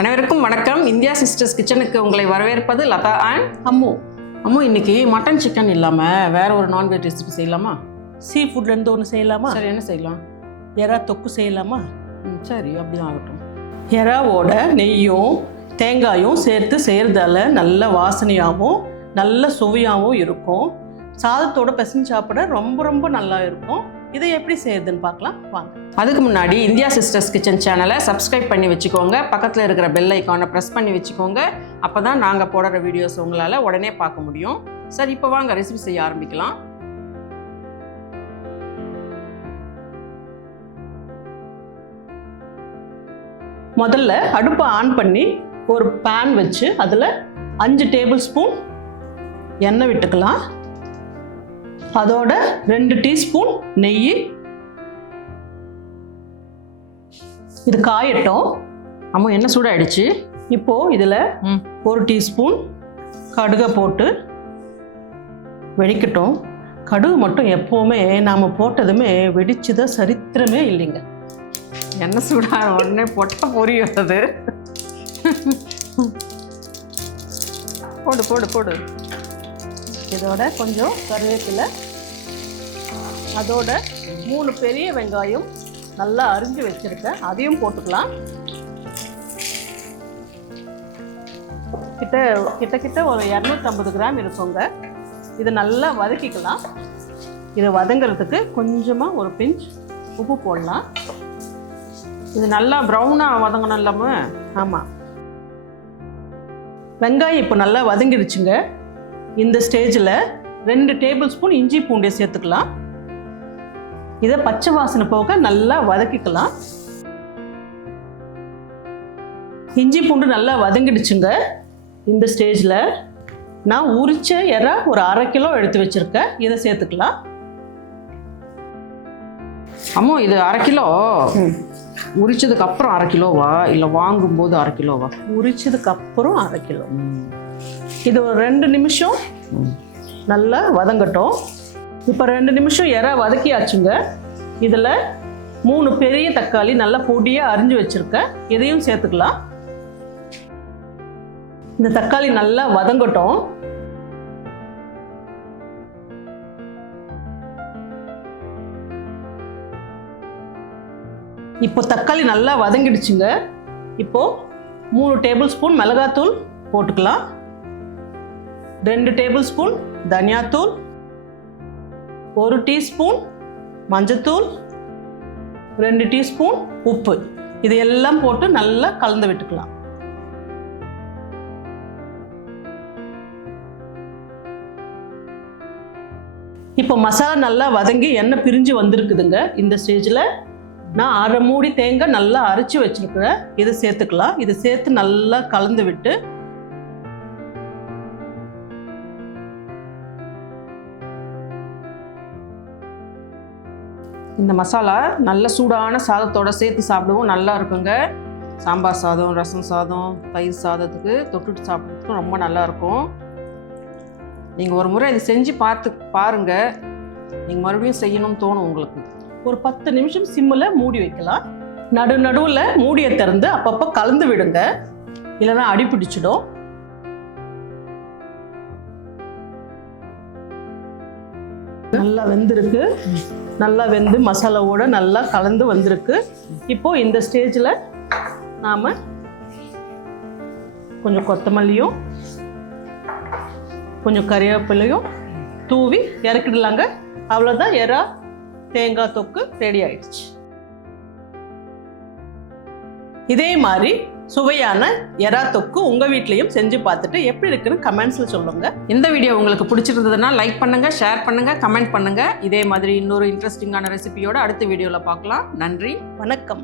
அனைவருக்கும் வணக்கம். India sisters கிச்சனுக்கு உங்களை வரவேற்பது லதா அண்ட் அம்மு. அம்மு, இன்னைக்கு மட்டன் சிக்கன் இல்லாமல் வேற ஒரு நான்வெஜ் ரெசிபி செய்யலாமா? சீ ஃபுட்லேருந்து ஒன்று செய்யலாமா? சரி, என்ன செய்யலாம்? எறா தொக்கு செய்யலாமா? சரி, அப்படிதான் ஆகட்டும். எறாவோட நெய்யும் தேங்காயும் சேர்த்து செய்கிறதால நல்ல வாசனையாகவும் நல்ல சுவையாகவும் இருக்கும். சாதத்தோட பிசைஞ்சு சாப்பிட ரொம்ப ரொம்ப நல்லா இருக்கும். இதை எப்படி செய்யறதுன்னு பார்க்கலாம் வாங்க. அதுக்கு முன்னாடி இந்தியா சிஸ்டர்ஸ் கிச்சன் சேனலை சப்ஸ்கிரைப் பண்ணி வச்சுக்கோங்க. பக்கத்தில் இருக்கிற பெல் ஐக்கானை ப்ரெஸ் பண்ணி வச்சுக்கோங்க. அப்போ தான் நாங்கள் போடுற வீடியோஸ் உங்களால் உடனே பார்க்க முடியும். சரி, இப்போ வாங்க ரெசிபி செய்ய ஆரம்பிக்கலாம். முதல்ல அடுப்பை ஆன் பண்ணி ஒரு பேன் வச்சு அதில் 5 டேபிள் ஸ்பூன் எண்ணெய் விட்டுக்கலாம். அதோட 2 டீஸ்பூன் நெய். இது காயட்டும். அம்மா, என்ன சூடாயிடுச்சு. இப்போ இதில் 1 டீஸ்பூன் கடுகை போட்டு வெடிக்கட்டும். கடுகு மட்டும் எப்போவுமே நாம் போட்டதுமே வெடிச்சுதான் சரித்திரமே இல்லைங்க. என்ன சூடா உடனே பொட்ட பொரியும் அது. போடு போடு போடு. இதோட கொஞ்சம் கருவேப்பிலை, அதோட 3 பெரிய வெங்காயம் நல்லா அரிஞ்சு வச்சிருக்கேன், அதையும் போட்டுக்கலாம். கிட்ட ஒரு 250 கிராம் இருக்குங்க. இதை நல்லா வதக்கிக்கலாம். இதை வதங்கிறதுக்கு கொஞ்சமாக ஒரு பிஞ்ச் உப்பு போடலாம். இது நல்லா ப்ரௌனாக வதங்கணும் இல்லாமல். ஆமாம், வெங்காயம் இப்போ நல்லா வதங்கிடுச்சுங்க. இந்த ஸ்டேஜில் 2 டேபிள் ஸ்பூன் இஞ்சி பூண்டை சேர்த்துக்கலாம். இதை பச்சை வாசனை போக நல்லா வதக்கிக்கலாம். இஞ்சி பூண்டு நல்லா வதங்கிடுச்சுங்க. இந்த ஸ்டேஜில் நான் உரிச்ச எறா ஒரு 1/2 கிலோ எடுத்து வச்சுருக்கேன், இதை சேர்த்துக்கலாம். அம்மா, இது 1/2 கிலோ உரிச்சதுக்கு அப்புறம் 1/2 கிலோவா இல்லை வாங்கும்போது 1/2 கிலோவா? உரிச்சதுக்கு அப்புறம் 1/2 கிலோ. இது ஒரு 2 நிமிஷம் நல்லா வதங்கட்டும். இப்போ 2 நிமிஷம் எறா வதக்கியாச்சுங்க. இதில் 3 பெரிய தக்காளி நல்லா பொடியாக அரிஞ்சு வச்சுருக்கேன், இதையும் சேர்த்துக்கலாம். இந்த தக்காளி நல்லா வதங்கட்டும். இப்போ தக்காளி நல்லா வதங்கிடுச்சுங்க. இப்போ 3 டேபிள் ஸ்பூன் மிளகாத்தூள் போட்டுக்கலாம். 2 டேபிள் ஸ்பூன் தனியாத்தூள், 1 டீஸ்பூன் மஞ்சத்தூள், 2 டீஸ்பூன் உப்பு, இது எல்லாம் போட்டு நல்லா கலந்து விட்டுக்கலாம். இப்போ மசாலா நல்லா வதங்கி எண்ணெய் பிரிஞ்சு வந்திருக்குதுங்க. இந்த ஸ்டேஜில் நான் 1/2 மூடி தேங்காய் நல்லா அரைச்சி வச்சிருக்கிறேன், இதை சேர்த்துக்கலாம். இதை சேர்த்து நல்லா கலந்து விட்டு இந்த மசாலா நல்ல சூடான சாதத்தோட சேர்த்து சாப்பிடுவோம், நல்லா இருக்குங்க. சாம்பார் சாதம், ரசம் சாதம், தயிர் சாதத்துக்கு தொட்டுட்டு சாப்பிட்றதுக்கும் ரொம்ப நல்லா இருக்கும். நீங்கள் ஒரு முறை இதை செஞ்சு பாருங்க, நீங்கள் மறுபடியும் செய்யணும்னு தோணும் உங்களுக்கு. ஒரு 10 நிமிஷம் சிம்மில் மூடி வைக்கலாம். நடுவில் மூடியை திறந்து அப்பப்போ கலந்து விடுங்க, இல்லைன்னா அடி பிடிச்சிடும். நல்லா வெந்திருக்கு. நல்லா வெந்து மசாலாவோட நல்லா கலந்து வந்திருக்கு. இப்போ இந்த ஸ்டேஜில் நாம் கொஞ்சம் கொத்தமல்லியும் கொஞ்சம் கறிவேப்பிலையும் தூவி இறக்கிடலாங்க. அவ்வளோதான், எறா தேங்காய் தொக்கு ரெடி ஆயிடுச்சு. இதே மாதிரி சுவையான எறா தொக்கு உங்கள் வீட்லேயும் செஞ்சு பார்த்துட்டு எப்படி இருக்குன்னு கமெண்ட்ஸில் சொல்லுங்கள். இந்த வீடியோ உங்களுக்கு பிடிச்சிருந்ததுன்னா லைக் பண்ணுங்கள், ஷேர் பண்ணுங்கள், கமெண்ட் பண்ணுங்கள். இதே மாதிரி இன்னொரு இன்ட்ரெஸ்டிங்கான ரெசிபியோட அடுத்த வீடியோவில் பார்க்கலாம். நன்றி, வணக்கம்.